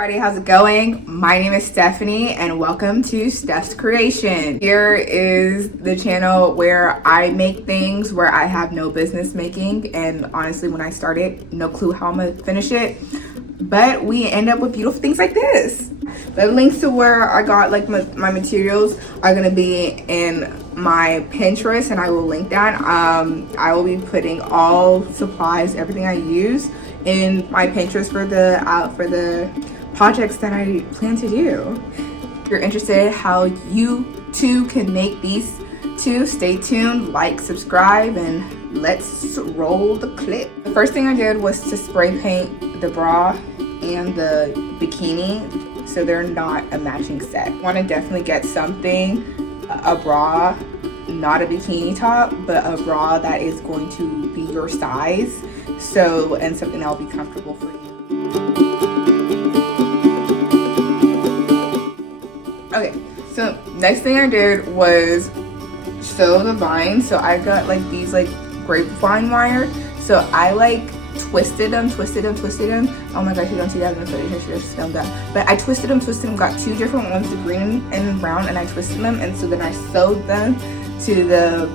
everybody, how's it going? My name is Stephanie and welcome to Steph's Creation. Here is the channel where I make things where I have no business making, and honestly when I started, no clue how I'm gonna finish it, but we end up with beautiful things like this. The links to where I got like my materials are gonna be in my Pinterest, and I will link that. I will be putting all supplies, everything I use, in my Pinterest for the projects that I plan to do. If you're interested how you too can make these too, stay tuned, like, subscribe, and let's roll the clip. The first thing I did was to spray paint the bra and the bikini so they're not a matching set. Want to definitely get something, a bra, not a bikini top, but a bra that is going to be your size, so, and something that will be comfortable for you. Okay, so next thing I did was sew the vines. So I got like these like grapevine wire, so I like twisted them. Oh my gosh, you don't see that in the footage, I should have filmed that. But I twisted them, got two different ones, the green and the brown, and I twisted them, and so then I sewed them to the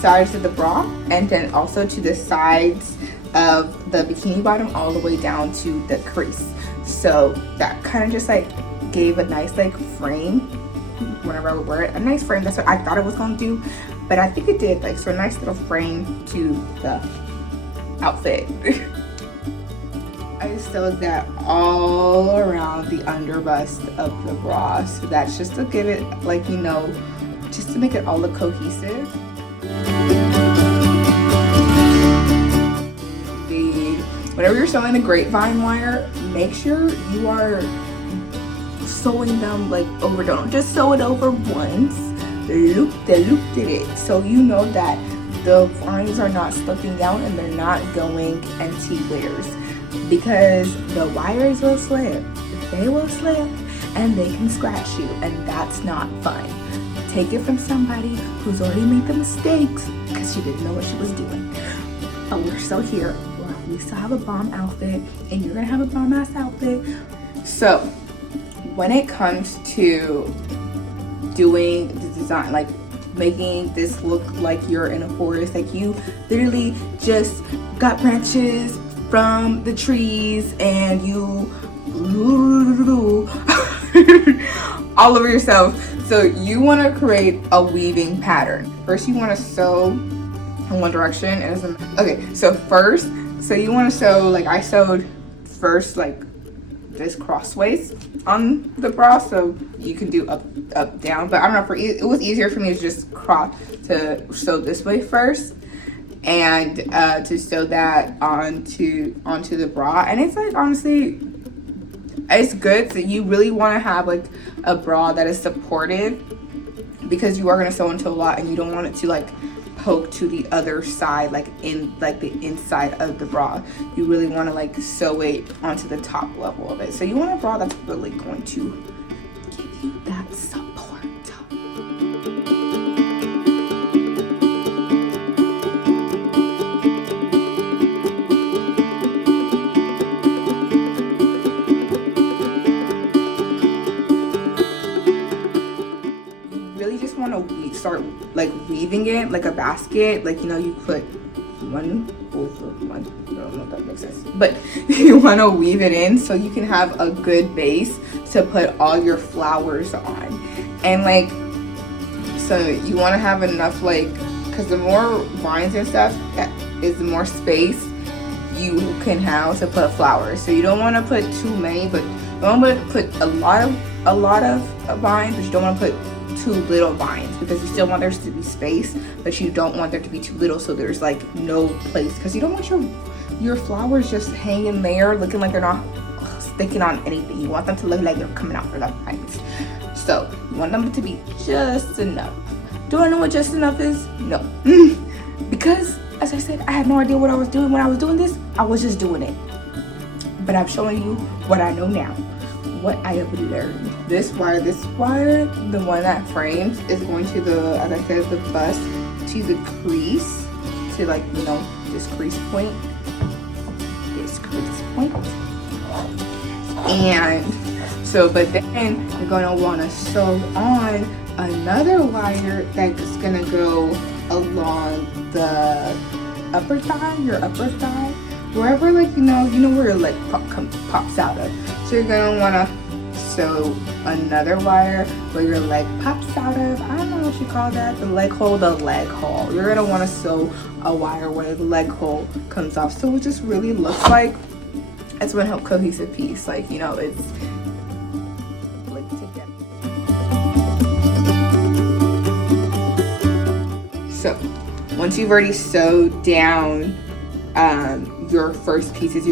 sides of the bra, and then also to the sides of the bikini bottom, all the way down to the crease. So that kind of just like gave a nice like frame whenever I would wear it. A nice frame, that's what I thought it was going to do, but I think it did, like, so a nice little frame to the outfit. I sewed that all around the under bust of the bra, so that's just to give it, like, you know, just to make it all look cohesive. Whenever you're sewing the grapevine wire, make sure you are sewing them like over. Don't just sew it over once, loop it, so you know that the vines are not slipping out and they're not going anti-layers, because the wires will slip. They will slip and they can scratch you, and that's not fun. Take it from somebody who's already made the mistakes because she didn't know what she was doing. But we're still here. We still have a bomb outfit, and you're gonna have a bomb ass outfit. So when it comes to doing the design, like making this look like you're in a forest, like you literally just got branches from the trees and you all over yourself. So you want to create a weaving pattern. First you want to sew in one direction, and okay, so you want to sew, like I sewed first like this crossways on the bra, so you can do up down, but I don't know, it was easier for me to just to sew this way first, and to sew that onto the bra. And it's like, honestly, it's good. So you really want to have like a bra that is supportive, because you are going to sew into a lot and you don't want it to like poke to the other side, like in like the inside of the bra. You really want to like sew it onto the top level of it. So you want a bra that's really going to give you that support. Start like weaving it like a basket, like, you know, you put one over one, I don't know if that makes sense, but you want to weave it in so you can have a good base to put all your flowers on. And like, so you want to have enough, like, because the more vines and stuff that is, the more space you can have to put flowers. So you don't want to put too many, but you don't want to put a lot of vines, but you don't want to put too little vines, because you still want there to be space, but you don't want there to be too little, so there's like no place, because you don't want your flowers just hanging there looking like they're not sticking on anything. You want them to look like they're coming out for the vines. So you want them to be just enough. Do I know what just enough is? No. Because as I said, I had no idea what I was doing when I was doing this. I was just doing it. But I'm showing you what I know now, what I have learned. This wire, the one that frames, is going to the, as I said, the bust to the crease, to, like, you know, this crease point, and So, but then you're gonna wanna sew on another wire that's gonna go along the upper thigh, your upper thigh, wherever, like, you know where your leg pops out of. So you're gonna wanna sew another wire where your leg pops out of. I don't know what you call that, the leg hole. You're gonna wanna sew a wire where the leg hole comes off. So it just really looks like it's one whole cohesive piece. Like, you know, it's like together. So once you've already sewed down your first pieces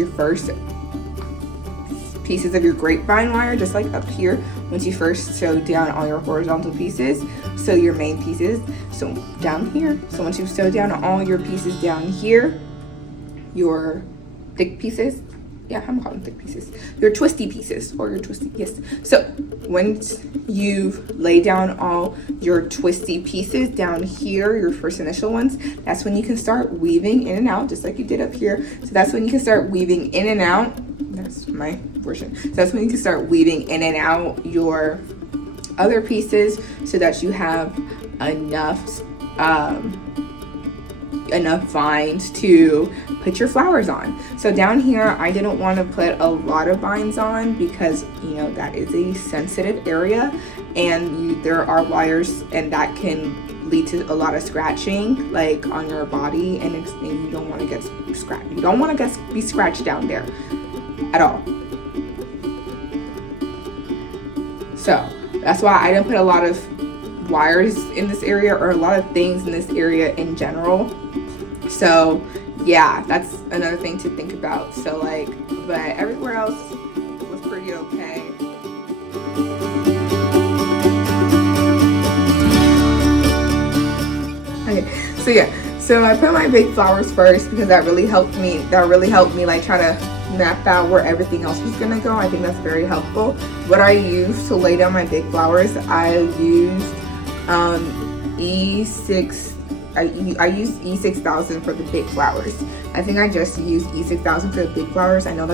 of your grapevine wire, just like up here, once you first sew down all your horizontal pieces, sew your main pieces, so down here. So once you've sewed down all your pieces down here, your thick pieces, yeah, I'm calling them thick pieces, your twisty pieces, or your twisty, yes. So once you've laid down all your twisty pieces down here, your first initial ones, that's when you can start weaving in and out, just like you did up here. So that's when you can start weaving in and out. That's my version. So that's when you can start weaving in and out your other pieces, so that you have enough vines to put your flowers on. So down here, I didn't want to put a lot of vines on because, you know, that is a sensitive area, and there are wires, and that can lead to a lot of scratching, like on your body, and you don't want to get scratched. You don't want to be scratched down there at all. So that's why I didn't put a lot of wires in this area, or a lot of things in this area in general. So yeah, that's another thing to think about. So like, but everywhere else was pretty okay. Okay, so yeah, so I put my big flowers first because that really helped me like try to map out where everything else was gonna go. I think that's very helpful. What I used to lay down my big flowers, I used E6. I used E6000 for the big flowers. I think I just used E6000 for the big flowers. I know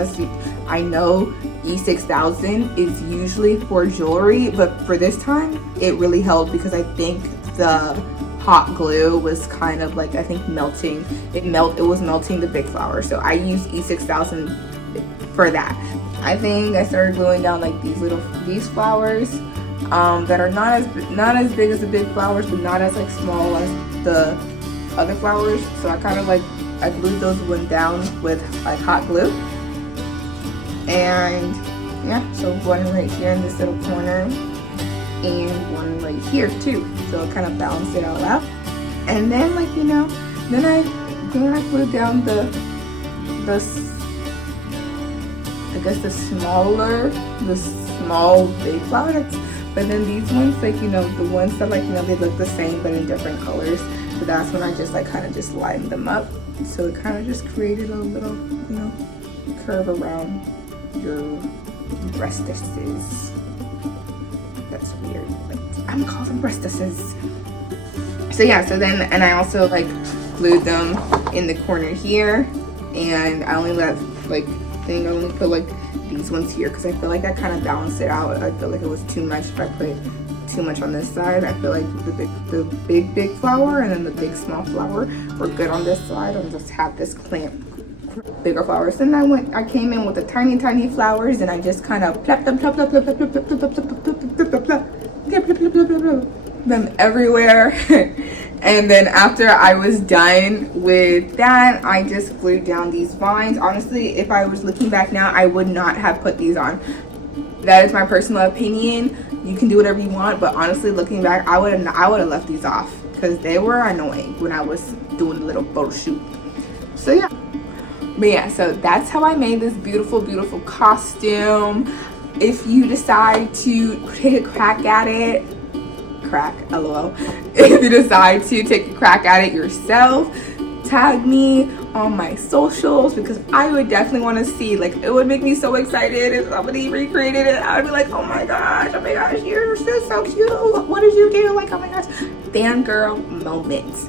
E6000 is usually for jewelry, but for this time it really helped because I think the hot glue was kind of like, I think melting. It was melting the big flower. So I used E6000 for that. I think I started gluing down like these flowers that are not as big as the big flowers, but not as like small as the other flowers. So I kind of like, I glued those one down with like hot glue. And yeah, so one right here in this little corner, and one right here too, so it kind of balanced it all out. And then, like, you know, then I glued down the I guess the small big flowers. But then these ones, like, you know, the ones that, like, you know, they look the same but in different colors. So that's when I just like kind of just lined them up. So it kind of just created a little, you know, curve around your breastises. That's weird. Like, I'm gonna call them breastises. So yeah, so then, and I also like glued them in the corner here, and I only left like, I only put like these ones here because I feel like that kind of balanced it out. I feel like it was too much if I put too much on this side. I feel like the big flower and then the big small flower were good on this side, and just have this clamp bigger flowers. And I came in with the tiny flowers, and I just kind of plop them everywhere. And then after I was done with that, I just glued down these vines. Honestly, if I was looking back now, I would not have put these on. That is my personal opinion. You can do whatever you want, but honestly, looking back, I would have left these off because they were annoying when I was doing the little photo shoot. So yeah. But yeah, so that's how I made this beautiful costume. If you decide to take a crack at it, LOL. If you decide to take a crack at it yourself, tag me on my socials, because I would definitely want to see, like, it would make me so excited if somebody recreated it. I would be like, oh my gosh, you're still so cute. What did you do? Like, oh my gosh, fangirl moments.